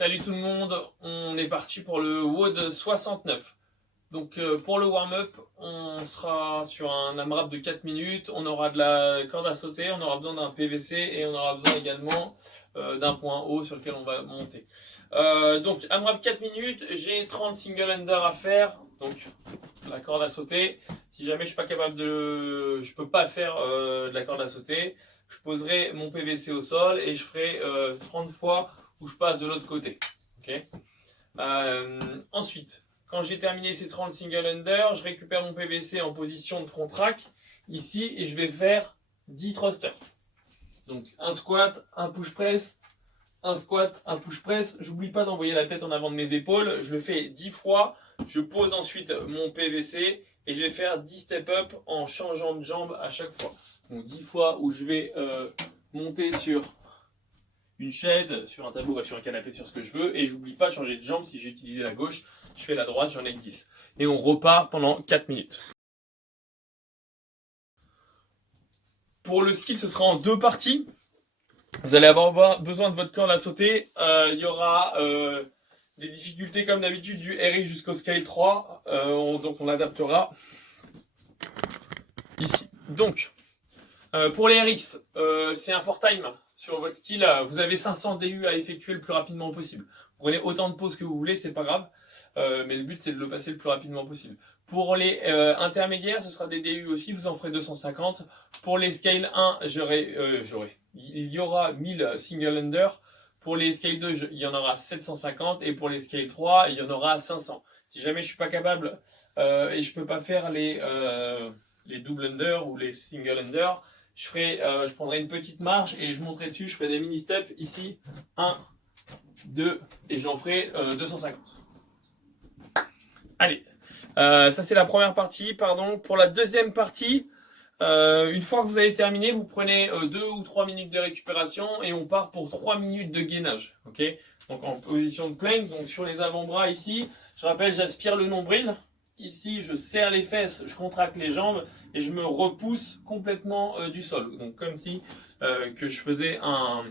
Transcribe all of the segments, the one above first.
Salut tout le monde, on est parti pour le WOD 69. Donc pour le warm-up, on sera sur un AMRAP de 4 minutes, on aura de la corde à sauter, on aura besoin d'un PVC et on aura besoin également d'un point haut sur lequel on va monter. Donc AMRAP 4 minutes, j'ai 30 single under à faire, donc la corde à sauter. Si jamais je suis pas capable je peux pas faire de la corde à sauter, je poserai mon PVC au sol et je ferai 30 fois où je passe de l'autre côté. Okay. Ensuite, quand j'ai terminé ces 30 single under, je récupère mon PVC en position de front track ici et je vais faire 10 thrusters. Donc un squat, un push press, un squat, un push press. J'oublie pas d'envoyer la tête en avant de mes épaules. Je le fais 10 fois. Je pose ensuite mon PVC et je vais faire 10 step up en changeant de jambe à chaque fois. Donc 10 fois où je vais monter sur une chaise, sur un tabouret, sur un canapé, sur ce que je veux, et j'oublie pas de changer de jambe. Si j'ai utilisé la gauche, je fais la droite, j'en ai 10. Et on repart pendant 4 minutes. Pour le skill, ce sera en 2 parties. Vous allez avoir besoin de votre corde à sauter. Il y aura des difficultés comme d'habitude du RX jusqu'au scale 3. Donc on adaptera ici. Donc, pour les RX, c'est un for time. Sur votre skill, vous avez 500 DU à effectuer le plus rapidement possible. Vous prenez autant de pauses que vous voulez, c'est pas grave. Mais le but, c'est de le passer le plus rapidement possible. Pour les intermédiaires, ce sera des DU aussi, vous en ferez 250. Pour les scale 1, il y aura 1000 single under. Pour les scale 2, il y en aura 750. Et pour les scale 3, il y en aura 500. Si jamais je suis pas capable et je peux pas faire les double under ou les single under, je prendrai une petite marche et je monterai dessus, je ferai des mini steps ici, 1, 2, et j'en ferai 250. Allez, ça c'est la première partie, pardon. Pour la deuxième partie, une fois que vous avez terminé, vous prenez 2 ou 3 minutes de récupération et on part pour 3 minutes de gainage. Ok, donc en position de plank, donc sur les avant-bras ici, je rappelle, j'aspire le nombril. Ici, je serre les fesses, je contracte les jambes et je me repousse complètement du sol. Donc comme si que je faisais un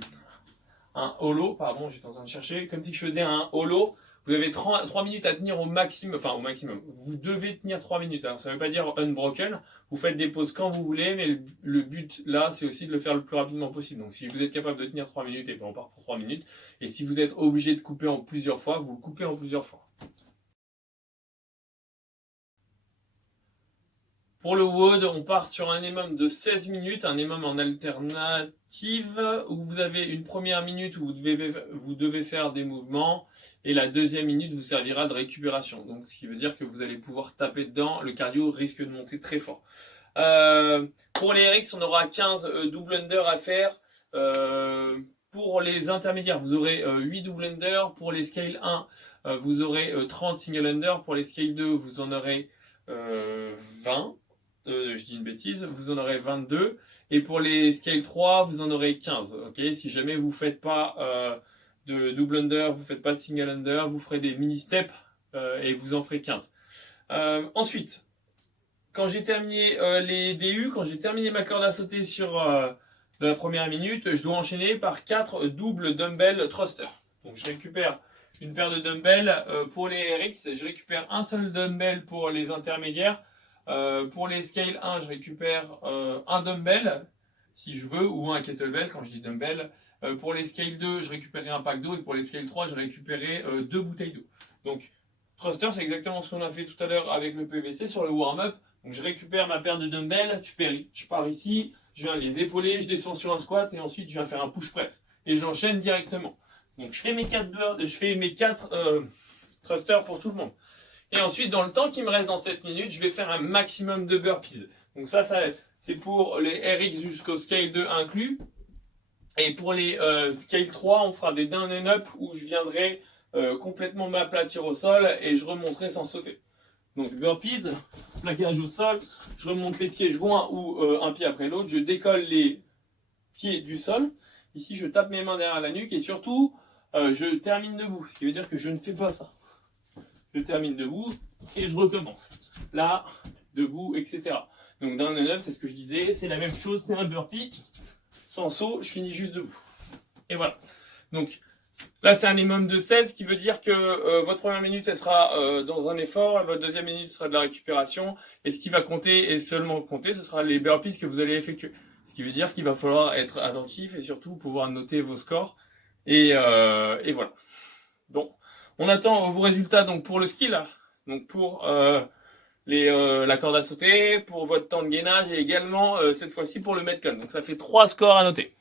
holo, pardon, j'étais en train de chercher, comme si je faisais un holo. Vous avez 3 minutes à tenir au maximum, enfin au maximum. Vous devez tenir 3 minutes. Alors ça ne veut pas dire unbroken. Vous faites des pauses quand vous voulez, mais le but là, c'est aussi de le faire le plus rapidement possible. Donc si vous êtes capable de tenir 3 minutes, et bien on part pour 3 minutes. Et si vous êtes obligé de couper en plusieurs fois, vous le coupez en plusieurs fois. Pour le WOD, on part sur un EMOM de 16 minutes, un EMOM en alternative, où vous avez une première minute où vous devez faire des mouvements, et la deuxième minute vous servira de récupération. Donc, ce qui veut dire que vous allez pouvoir taper dedans, le cardio risque de monter très fort. Pour les RX, on aura 15 double under à faire. Pour les intermédiaires, vous aurez 8 double under. Pour les scale 1, vous aurez 30 single under. Pour les scale 2, vous en aurez 20. Je dis une bêtise, vous en aurez 22. Et pour les scale 3, vous en aurez 15. Okay, si jamais vous ne faites pas de double under, vous ne faites pas de single under, vous ferez des mini steps et vous en ferez 15. Ensuite, quand j'ai terminé les DU, quand j'ai terminé ma corde à sauter sur la première minute, je dois enchaîner par 4 doubles dumbbell thrusters. Donc je récupère une paire de dumbbells pour les RX, je récupère un seul dumbbell pour les intermédiaires. Pour les scale 1, je récupère un dumbbell, si je veux, ou un kettlebell quand je dis dumbbell. Pour les scale 2, je récupérais un pack d'eau, et pour les scale 3, je récupérais 2 bouteilles d'eau. Donc, thruster, c'est exactement ce qu'on a fait tout à l'heure avec le PVC sur le warm-up. Donc, je récupère ma paire de dumbbells, je pars ici, je viens les épauler, je descends sur un squat, et ensuite, je viens faire un push press. Et j'enchaîne directement. Donc, je fais mes 4 thrusters pour tout le monde. Et ensuite, dans le temps qui me reste dans 7 minutes, je vais faire un maximum de burpees. Donc ça c'est pour les RX jusqu'au scale 2 inclus. Et pour les scale 3, on fera des down and up où je viendrai complètement m'aplatir au sol et je remonterai sans sauter. Donc burpees, plaquage au sol, je remonte les pieds joints ou un pied après l'autre, je décolle les pieds du sol. Ici, je tape mes mains derrière la nuque et surtout, je termine debout. Ce qui veut dire que je ne fais pas ça. Je termine debout et je recommence. Là, debout, etc. Donc down and up, c'est ce que je disais, c'est la même chose, c'est un burpee. Sans saut, je finis juste debout. Et voilà. Donc Là, c'est un minimum de 16, ce qui veut dire que votre première minute, elle sera dans un effort, votre deuxième minute sera de la récupération, et ce qui va compter, et seulement compter, ce sera les burpees que vous allez effectuer. Ce qui veut dire qu'il va falloir être attentif et surtout pouvoir noter vos scores. Et voilà. Donc, on attend vos résultats donc pour le ski là, donc pour la corde à sauter, pour votre temps de gainage et également cette fois-ci pour le metcon. Donc ça fait 3 scores à noter.